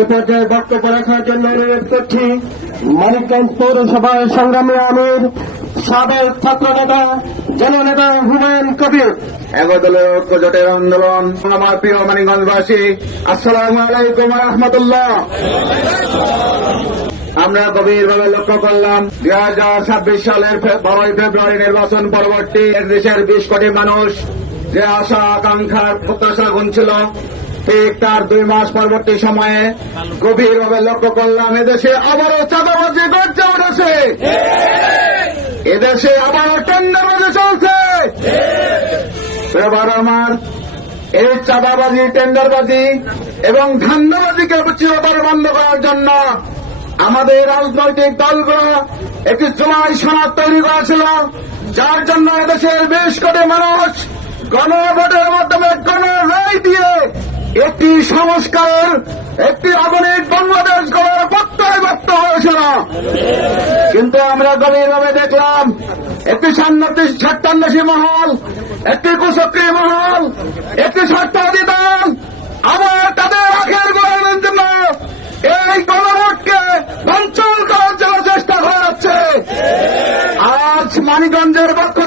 এ পর্যায়ে বক্তব্য রাখার জন্য অনুরোধ করছি মানিকগঞ্জ পৌরসভার সংগ্রামী আমির সাবেক ছাত্রনেতা জননেতা হুমায়ুন কবির। এগোদলের ঐক্য জোটের আন্দোলন। আমার প্রিয় মানিকগঞ্জবাসী, আসসালামু আলাইকুম ওয়া রাহমাতুল্লাহ। আমরা গভীরভাবে লক্ষ্য করলাম 2026 সালের 12 ফেব্রুয়ারি নির্বাচন পরবর্তী দেশের 20 কোটি মানুষ যে আশা আকাঙ্ক্ষার প্রত্যাশা গুনছিল, ঠিক তার 2 মাস পরবর্তী সময়ে গভীরভাবে লক্ষ্য করলাম এদেশে আবারও চাঁদাবাজি গর্জে উঠেছে, এদেশে আবারও টেন্ডারবাজি চলছে। এবার আমার এই চাঁদাবাজি, টেন্ডারবাজি এবং ধান্দাবাজিকে চিরতরে বন্ধ করার জন্য আমাদের রাজনৈতিক দলগুলো একটি জুলাই সনদ তৈরি করেছিল, যার জন্য এদেশের 20 কোটি মানুষ গণভোটের মাধ্যমে গণরায় দিয়ে একটি সংস্কার, একটি আধুনিক বাংলাদেশ গড়ার প্রত্যয় ব্যক্ত হয়েছিল। কিন্তু আমরা গভীরভাবে দেখলাম একটি স্বার্থান্বেষী মহল, একটি কুচক্রী মহল, একটি স্বার্থবাদী দল আবার তাদের আখের গ্রহণের জন্য এই গণভোটকে বঞ্চন করার জন্য চেষ্টা করা হচ্ছে। আজ মানিকগঞ্জের পক্ষ